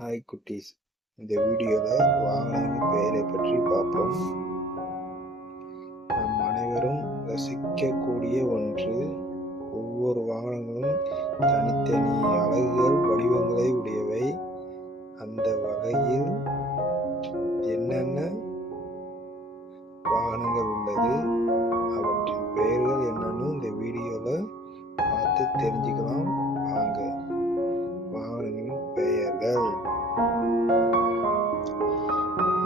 Hi குட்டீஸ், இந்த வீடியோவில் வாகனங்களின் பெயரை பற்றி பார்ப்போம். நம் அனைவரும் ரசிக்கக்கூடிய ஒன்று. ஒவ்வொரு வாகனங்களும் தனித்தனி அழகுகள், வடிவங்களை உடையவை. அந்த வகையில் என்னென்ன வாகனங்கள் உள்ளது, அவற்றின் பெயர்கள் என்னன்னு இந்த வீடியோவில் பார்த்து தெரிஞ்சுக்கலாம். வாங்க, வாகனங்களின் பெயர்கள்.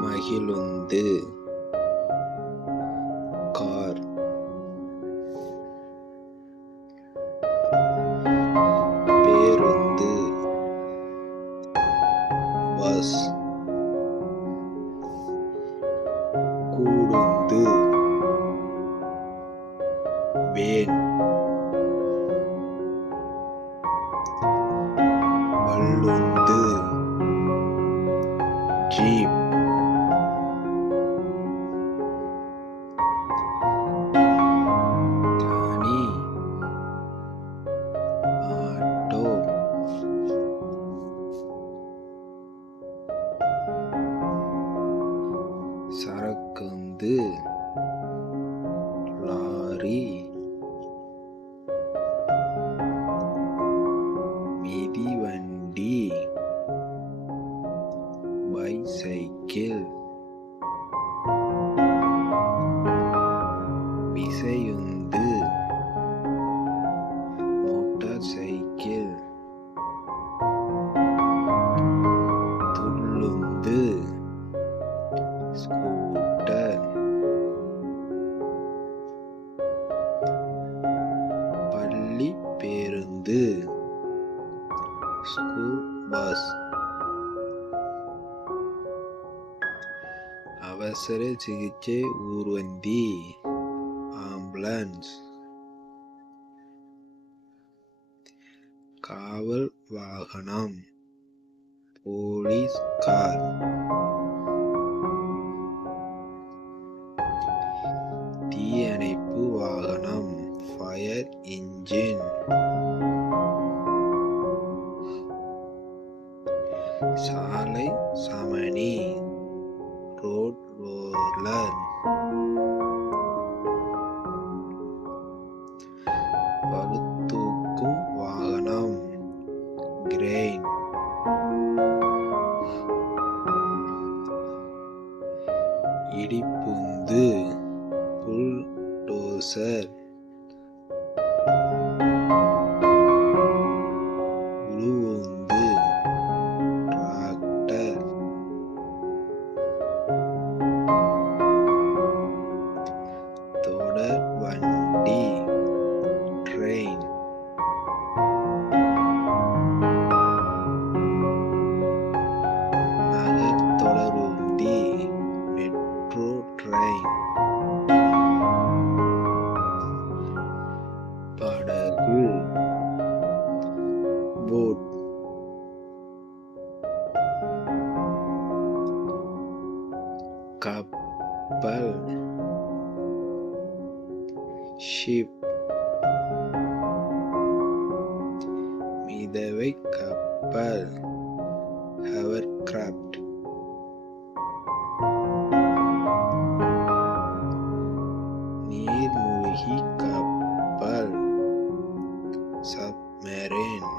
மகிழுந்து, கார். பேருந்து, பஸ். கூடுந்து, வேன். வள்ளுந்து, ஜீப். தானி, ஆட்டோ. சரக்குந்து, லாரி. மிதிவண்டி, பைசைக்கிள். விசையுந்து, மோட்டார் சைக்கிள். துள்ளுந்து, ஸ்கூட்டர். பள்ளி பேருந்து, ஸ்கூல் பஸ். அவசர சிகிச்சை ஊர்வந்தி, ஆம்புலன்ஸ். காவல் வாகனம், போலீஸ் கார். தீயணைப்பு வாகனம், ஃபயர் இன்ஜின். சாலை சமனி, ரோட் ரோலர். பளுதூக்கும் வாகனம், கிரெயின். இடிப்புந்து, புல்டோசர். உழுவுந்து, டிராக்டர். தொடர் வண்டி, ட்ரெயின். நகர் தொடர்வண்டி, மெட்ரோ ட்ரெயின். படகு, போட். கப்பல், ஷிப். மிதவை கப்பல், ஹவர்கிராஃப்ட். நீர்மூழ்கி கப்பல், சப்மரீன்.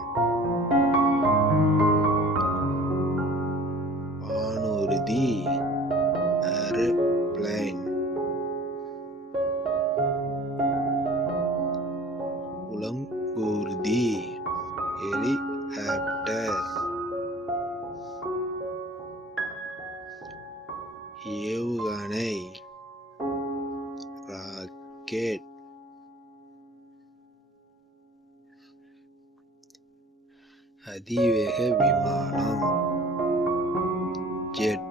வானூர்தி, ஏரோப்ளேன். உலங்கூர்தி, ஹெலிகாப்டர். ஏவுகணை, ராக்கெட். அதிவேக விமானம், ஜெட்.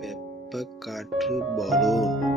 வெப்பக்காற்று பலூன்,